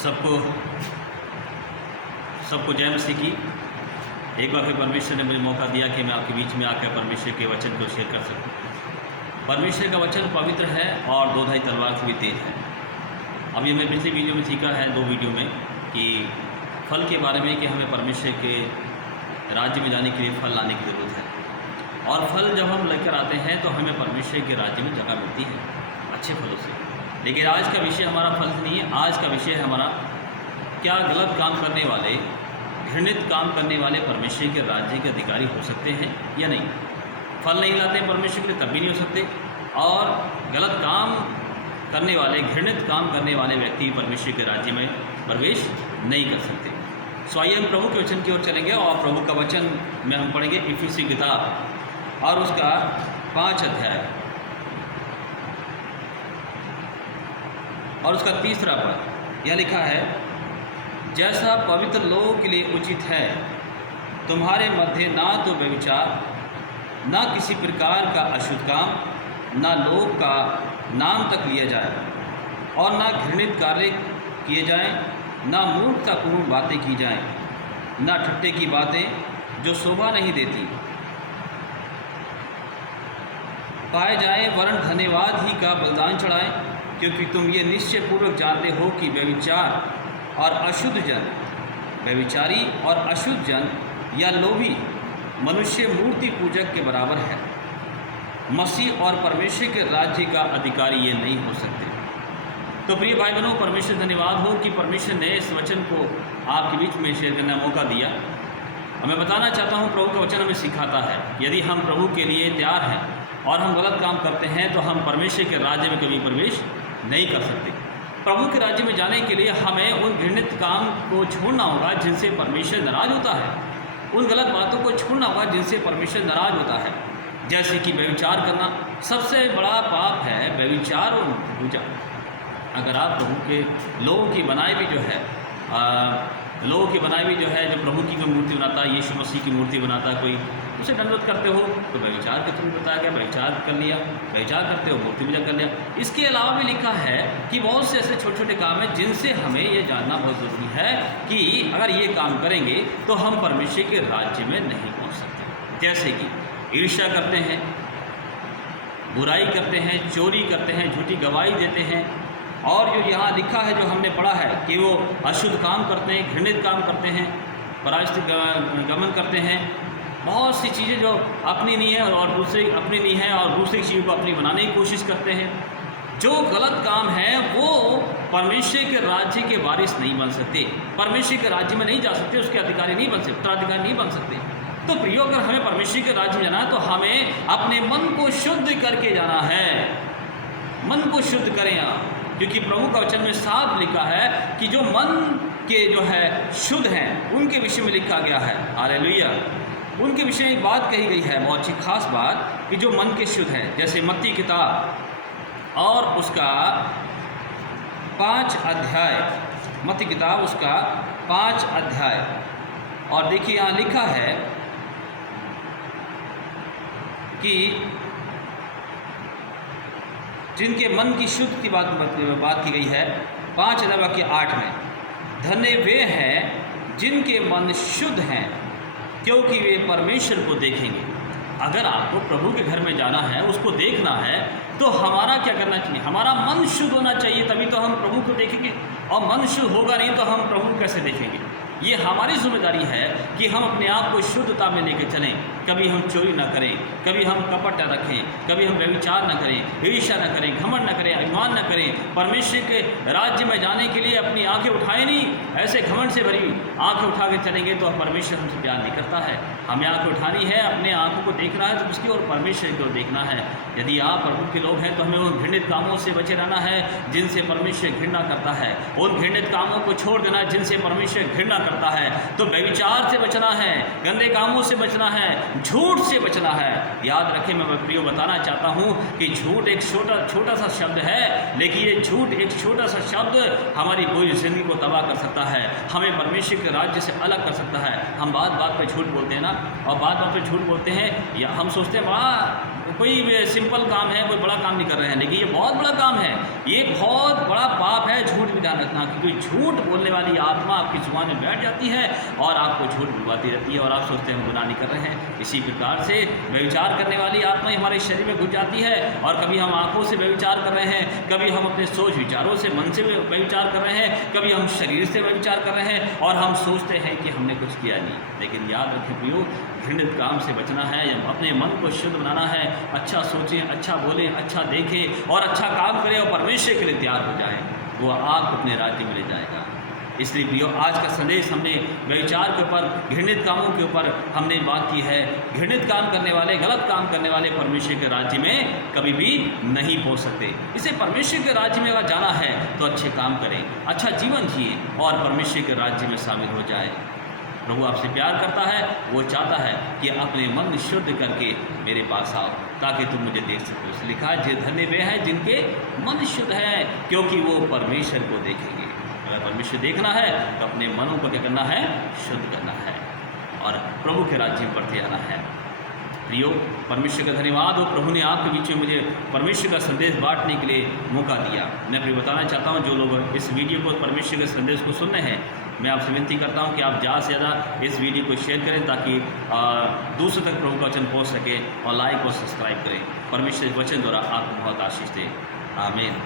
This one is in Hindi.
सबको सबको जय मसीह की। एक बार फिर परमेश्वर ने मुझे मौका दिया कि मैं आपके बीच में आकर परमेश्वर के वचन को शेयर कर सकूं। परमेश्वर का वचन पवित्र है और दो धाई तलवार से भी तेज है। अब ये मैं पिछली वीडियो में सीखा है, 2 वीडियो में, कि फल के बारे में कि हमें परमेश्वर के राज्य में जाने के लिए फल लाने की ज़रूरत है। और फल जब हम लेकर आते हैं तो हमें परमेश्वर के राज्य में जगह मिलती है अच्छे फलों से। लेकिन आज का विषय हमारा फल नहीं है। आज का विषय है हमारा, क्या गलत काम करने वाले, घृणित काम करने वाले परमेश्वर के राज्य के अधिकारी हो सकते हैं या नहीं। फल नहीं लाते परमेश्वर के लिए तब भी नहीं हो सकते, और गलत काम करने वाले, घृणित काम करने वाले व्यक्ति परमेश्वर के राज्य में प्रवेश नहीं कर सकते। सो आइए हम प्रभु के वचन की ओर चलेंगे और प्रभु का वचन में हम पढ़ेंगे इफिसी किताब और उसका 5 अध्याय और उसका 3रा पद। यह लिखा है, जैसा पवित्र लोगों के लिए उचित है, तुम्हारे मध्य ना तो व्यभिचार, ना किसी प्रकार का अशुद्ध काम, ना लोग का नाम तक लिया जाए, और ना घृणित कार्य किए जाएं, ना मूर्खतापूर्ण बातें की जाएं, ना ठट्ठे की बातें जो शोभा नहीं देती पाए जाएं, वरन धन्यवाद ही का बलिदान चढ़ाएं, क्योंकि तुम ये निश्चय पूर्वक जानते हो कि व्यभिचार और अशुद्ध जन, व्यभिचारी और अशुद्ध जन या लोभी मनुष्य मूर्ति पूजक के बराबर है। मसीह और परमेश्वर के राज्य का अधिकारी ये नहीं हो सकते। तो प्रिय भाई बहनों, परमेश्वर धन्यवाद हो कि परमेश्वर ने इस वचन को आपके बीच में शेयर करने का मौका दिया। और मैं बताना चाहता हूँ, प्रभु का वचन हमें सिखाता है, यदि हम प्रभु के लिए तैयार हैं और हम गलत काम करते हैं तो हम परमेश्वर के राज्य में कभी प्रवेश नहीं कर सकते। प्रभु के राज्य में जाने के लिए हमें उन घृणित काम को छोड़ना होगा जिनसे परमेश्वर नाराज होता है, उन गलत बातों को छोड़ना होगा जिनसे परमेश्वर नाराज होता है। जैसे कि व्यभिचार करना सबसे बड़ा पाप है, व्यभिचार और पूजा। अगर आप प्रभु के लोगों की बनाई भी जो है, जो प्रभु की कोई मूर्ति बनाता है, यीशु मसीह की मूर्ति बनाता है, कोई उसे दंडवत करते हो तो व्यभिचार के थ्रू बताया गया, व्यभिचार कर लिया, व्यभिचार करते हो मूर्ति पूजा कर लिया। इसके अलावा भी लिखा है कि बहुत से ऐसे छोटे छोटे काम हैं जिनसे हमें ये जानना बहुत ज़रूरी है कि अगर ये काम करेंगे तो हम परमेश्वर के राज्य में नहीं पहुंच सकते। जैसे कि ईर्ष्या करते हैं, बुराई करते हैं, चोरी करते हैं, झूठी गवाही देते हैं, और जो यहाँ लिखा है, जो हमने पढ़ा है कि वो अशुद्ध काम करते हैं, घृणित काम करते हैं, पराश्चित गमन करते हैं, बहुत सी चीज़ें जो अपनी नहीं है और दूसरी अपनी नहीं है और दूसरी चीज़ों को अपनी बनाने की कोशिश करते हैं। जो गलत काम है वो परमेश्वर के राज्य के वारिस नहीं बन सकते, परमेश्वर के राज्य में नहीं जा सकते, उसके अधिकारी नहीं बन सकते, उत्तराधिकारी नहीं बन सकते। तो प्रियो, अगर हमें परमेश्वर के राज्य में जाना है तो हमें अपने मन को शुद्ध करके जाना है। मन को शुद्ध करें आप, क्योंकि प्रभु का वचन में साफ लिखा है कि जो मन के जो है शुद्ध हैं उनके विषय में लिखा गया है, हालेलुया, उनके विषय में एक बात कही गई है, बहुत ही खास बात, कि जो मन के शुद्ध हैं। जैसे मत्ती किताब और उसका 5 अध्याय, मत्ती किताब उसका 5 अध्याय, और देखिए यहाँ लिखा है कि जिनके मन की शुद्ध की बात की गई है 5 अध्याय वाक्य 8 में, धन्य वे हैं जिनके मन शुद्ध हैं, क्योंकि वे परमेश्वर को देखेंगे। अगर आपको प्रभु के घर में जाना है, उसको देखना है, तो हमारा क्या करना चाहिए? हमारा मन शुद्ध होना चाहिए, तभी तो हम प्रभु को देखेंगे। और मन शुद्ध होगा नहीं तो हम प्रभु कैसे देखेंगे? ये हमारी जिम्मेदारी है कि हम अपने आप को शुद्धता में लेकर चलें। कभी हम चोरी ना करें, कभी हम कपट न रखें, कभी हम व्यभिचार न करें, ईर्ष्या न करें, घमंड न करें, अभिमान न करें। परमेश्वर के राज्य में जाने के लिए अपनी आंखें उठाए नहीं, ऐसे घमंड से भरी आंखें उठा के चलेंगे तो परमेश्वर हमसे प्यार नहीं करता है। हमें आंखें उठानी है, अपने आंखों को देखना है तो उसकी ओर, परमेश्वर की ओर देखना है। यदि आप प्रभु के लोग हैं तो हमें उन घृणित कामों से बचे रहना है जिनसे परमेश्वर घृणा करता है, उन घृणित कामों को छोड़ देना जिनसे परमेश्वर घृणा करता है। तो व्यभिचार से बचना है, गंदे कामों से बचना है, झूठ से बचना है। याद रखें, मैं प्रियो बताना चाहता हूं कि झूठ एक छोटा सा शब्द है, लेकिन ये झूठ एक छोटा सा शब्द हमारी पूरी जिंदगी को तबाह कर सकता है, हमें परमेश्वर के राज्य से अलग कर सकता है। हम बात बात पे झूठ बोलते हैं ना, और बात बात पे झूठ बोलते हैं, या हम सोचते हैं बड़ा कोई सिंपल काम है, कोई बड़ा काम नहीं कर रहे हैं, लेकिन ये बहुत बड़ा काम है। ये बहुत बड़ा पाप है झूठ विधान रखना, क्योंकि झूठ बोलने वाली आत्मा आपकी जुबान में बैठ जाती है और आपको झूठ बुलवाती रहती है और आप सोचते हैं हम गुनाह नहीं कर रहे हैं। इसी प्रकार से व्यभिचार करने वाली आत्मा हमारे शरीर में घुस जाती है और कभी हम आंखों से व्यभिचार कर रहे हैं, कभी हम अपने सोच विचारों से मन से व्यभिचार कर रहे हैं, कभी हम शरीर से व्यभिचार कर रहे हैं और हम सोचते हैं कि हमने कुछ किया नहीं। लेकिन याद रखें प्रियो, घृणित काम से बचना है, अपने मन को शुद्ध बनाना है। अच्छा सोचें, अच्छा बोलें, अच्छा देखें और अच्छा काम करें और परमेश्वर के लिए तैयार हो जाएं। वो आपको अपने राज्य में ले जाएगा। इसलिए प्रियो, आज का संदेश हमने व्यभिचार के ऊपर, घृणित कामों के ऊपर हमने बात की है। घृणित काम करने वाले, गलत काम करने वाले परमेश्वर के राज्य में कभी भी नहीं पहुंच सकते। इसे परमेश्वर के राज्य में अगर जाना है तो अच्छे काम करें, अच्छा जीवन जिए और परमेश्वर के राज्य में शामिल हो जाए। प्रभु आपसे प्यार करता है, वो चाहता है कि अपने मन शुद्ध करके मेरे पास आओ ताकि तुम मुझे देख सको। उसने लिखा है, जे धन्य वे हैं जिनके मन शुद्ध है, क्योंकि वो परमेश्वर को देखेंगे। अगर परमेश्वर देखना है तो अपने मनों को क्या करना है? शुद्ध करना है और प्रभु के राज्य में बढ़ते आना है। प्रियो, परमेश्वर का धन्यवाद हो, प्रभु ने आपके बीच में मुझे परमेश्वर का संदेश बांटने के लिए मौका दिया। मैं फिर बताना चाहता हूँ, जो लोग इस वीडियो को, परमेश्वर के संदेश को सुन रहे हैं, मैं आपसे विनती करता हूं कि आप ज़्यादा से ज़्यादा इस वीडियो को शेयर करें ताकि दूसरों तक प्रभु का वचन पहुंच सके और लाइक और सब्सक्राइब करें। परमेश्वर वचन द्वारा आपको बहुत आशीष दे। आमीन।